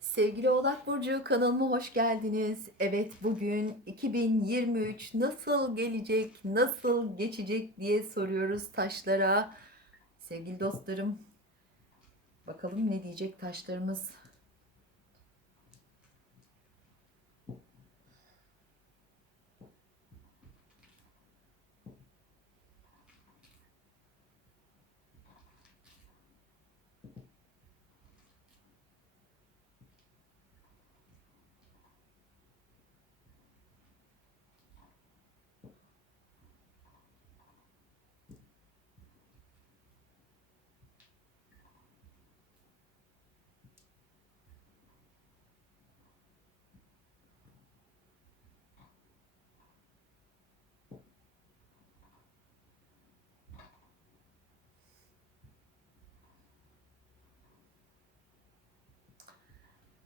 Sevgili Oğlak Burcu kanalıma hoş geldiniz. Evet bugün 2023 nasıl gelecek, nasıl geçecek diye soruyoruz taşlara. Sevgili dostlarım bakalım ne diyecek taşlarımız.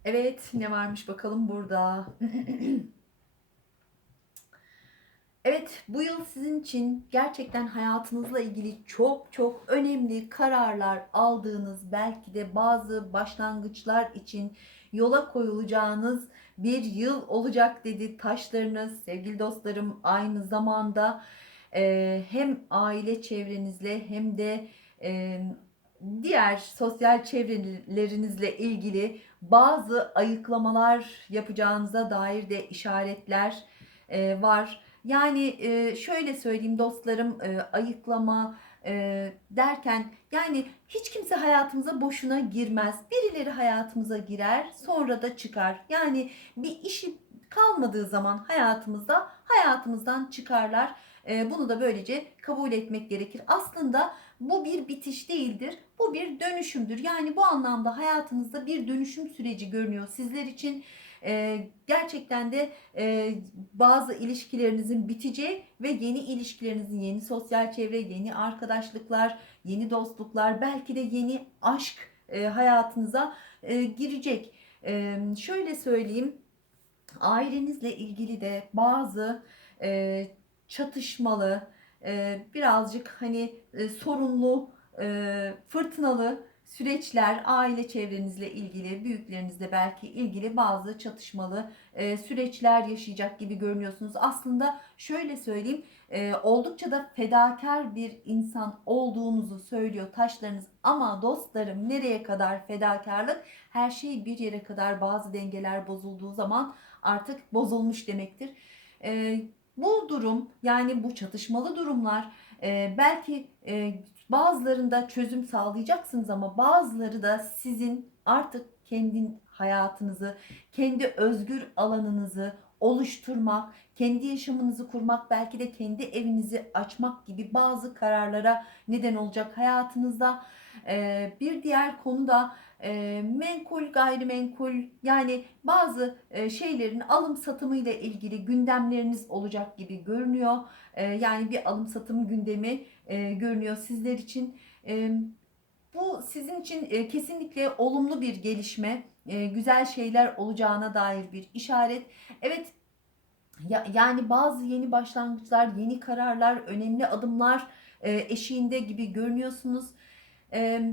Evet ne varmış bakalım burada. Evet, bu yıl sizin için gerçekten hayatınızla ilgili çok çok önemli kararlar aldığınız, belki de bazı başlangıçlar için yola koyulacağınız bir yıl olacak dedi taşlarınız. Sevgili dostlarım, aynı zamanda e, hem aile çevrenizle hem de e, diğer sosyal çevrelerinizle ilgili bazı ayıklamalar yapacağınıza dair de işaretler e, var. Yani e, şöyle söyleyeyim dostlarım e, ayıklama e, derken yani hiç kimse hayatımıza boşuna girmez. Birileri hayatımıza girer sonra da çıkar. Yani bir işi kalmadığı zaman hayatımızda hayatımızdan çıkarlar. E, bunu da böylece kabul etmek gerekir. Aslında bu bir bitiş değildir. Bu bir dönüşümdür. Yani bu anlamda hayatınızda bir dönüşüm süreci görünüyor sizler için. Ee, gerçekten de e, bazı ilişkilerinizin biteceği ve yeni ilişkilerinizin, yeni sosyal çevre, yeni arkadaşlıklar, yeni dostluklar, belki de yeni aşk e, hayatınıza e, girecek. E, şöyle söyleyeyim, ailenizle ilgili de bazı e, çatışmalı, e, birazcık hani e, sorunlu, e, fırtınalı süreçler aile çevrenizle ilgili, büyüklerinizle belki ilgili bazı çatışmalı süreçler yaşayacak gibi görünüyorsunuz. Aslında şöyle söyleyeyim, oldukça da fedakar bir insan olduğunuzu söylüyor taşlarınız. Ama dostlarım nereye kadar fedakarlık? Her şey bir yere kadar bazı dengeler bozulduğu zaman artık bozulmuş demektir. E, bu durum yani bu çatışmalı durumlar e, belki e, bazılarında çözüm sağlayacaksınız ama bazıları da sizin artık kendi hayatınızı, kendi özgür alanınızı oluşturmak, kendi yaşamınızı kurmak, belki de kendi evinizi açmak gibi bazı kararlara neden olacak hayatınızda. Bir diğer konu da menkul gayrimenkul yani bazı şeylerin alım satımı ile ilgili gündemleriniz olacak gibi görünüyor. Yani bir alım satım gündemi görünüyor sizler için. Bu sizin için kesinlikle olumlu bir gelişme, e, güzel şeyler olacağına dair bir işaret. Evet ya, yani bazı yeni başlangıçlar, yeni kararlar, önemli adımlar e, eşiğinde gibi görünüyorsunuz. Evet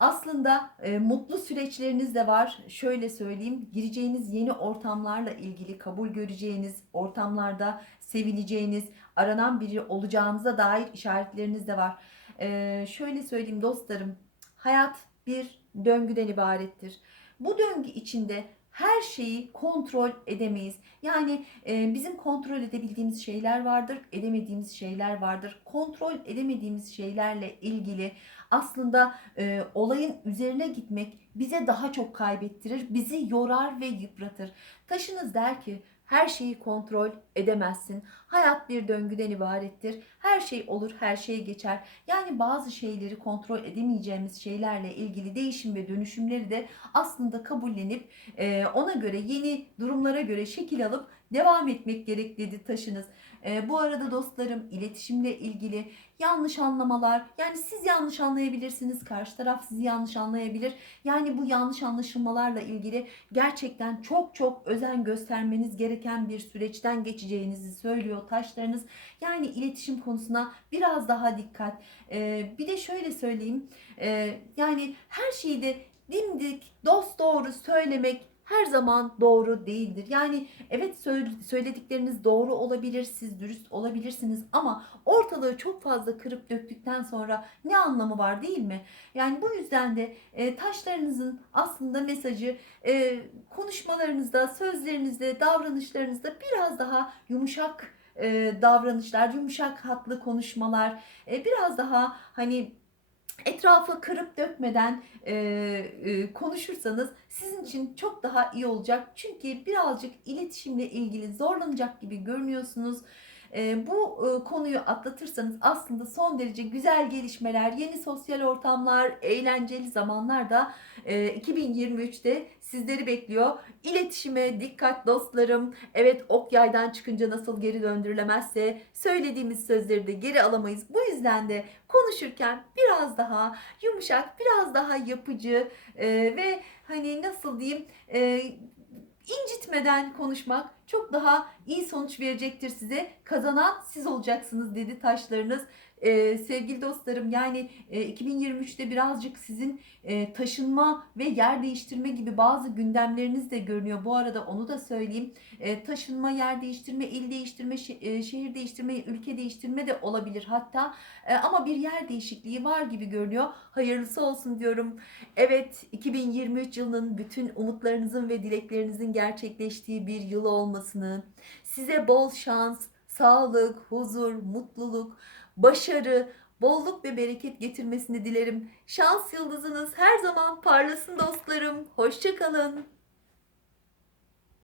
aslında e, mutlu süreçleriniz de var. Şöyle söyleyeyim, gireceğiniz yeni ortamlarla ilgili kabul göreceğiniz ortamlarda sevileceğiniz, aranan biri olacağınıza dair işaretleriniz de var. E, şöyle söyleyeyim dostlarım, hayat bir döngüden ibarettir. Bu döngü içinde her şeyi kontrol edemeyiz. Yani e, bizim kontrol edebildiğimiz şeyler vardır, edemediğimiz şeyler vardır. Kontrol edemediğimiz şeylerle ilgili aslında e, olayın üzerine gitmek bize daha çok kaybettirir, bizi yorar ve yıpratır. Taşınız der ki her şeyi kontrol edemezsin. Hayat bir döngüden ibarettir. Her şey olur, her şey geçer. Yani bazı şeyleri kontrol edemeyeceğimiz şeylerle ilgili değişim ve dönüşümleri de aslında kabullenip e, ona göre yeni durumlara göre şekil alıp devam etmek gerek dedi taşınız. E, bu arada dostlarım iletişimle ilgili yanlış anlamalar yani siz yanlış anlayabilirsiniz karşı taraf sizi yanlış anlayabilir. Yani bu yanlış anlaşılmalarla ilgili gerçekten çok çok özen göstermeniz gereken bir süreçten geçeceğinizi söylüyor taşlarınız. Yani iletişim konusuna biraz daha dikkat. E, bir de şöyle söyleyeyim e, yani her şeyi de dimdik dost doğru söylemek her zaman doğru değildir. Yani evet söyle- söyledikleriniz doğru olabilir, siz dürüst olabilirsiniz ama ortalığı çok fazla kırıp döktükten sonra ne anlamı var değil mi? Yani bu yüzden de e, taşlarınızın aslında mesajı e, konuşmalarınızda, sözlerinizde, davranışlarınızda biraz daha yumuşak e, davranışlar, yumuşak hatlı konuşmalar, e, biraz daha hani etrafı kırıp dökmeden e, e, konuşursanız sizin için çok daha iyi olacak. Çünkü birazcık iletişimle ilgili zorlanacak gibi görünüyorsunuz. E, bu e, konuyu atlatırsanız aslında son derece güzel gelişmeler, yeni sosyal ortamlar, eğlenceli zamanlar da e, 2023'te sizleri bekliyor. İletişime dikkat dostlarım. Evet ok yaydan çıkınca nasıl geri döndürülemezse söylediğimiz sözleri de geri alamayız. Bu yüzden de konuşurken biraz daha yumuşak, biraz daha yapıcı e, ve hani nasıl diyeyim e, incitmeden konuşmak çok daha iyi sonuç verecektir size. Kazanan siz olacaksınız dedi taşlarınız. E, sevgili dostlarım yani e, 2023'te birazcık sizin e, taşınma ve yer değiştirme gibi bazı gündemleriniz de görünüyor. Bu arada onu da söyleyeyim. E, taşınma, yer değiştirme, il değiştirme, e, şehir değiştirme, ülke değiştirme de olabilir hatta. E, ama bir yer değişikliği var gibi görünüyor. Hayırlısı olsun diyorum. Evet 2023 yılının bütün umutlarınızın ve dileklerinizin gerçekleştiği bir yıl olmasını, size bol şans, sağlık, huzur, mutluluk, başarı, bolluk ve bereket getirmesini dilerim. Şans yıldızınız her zaman parlasın dostlarım. Hoşçakalın.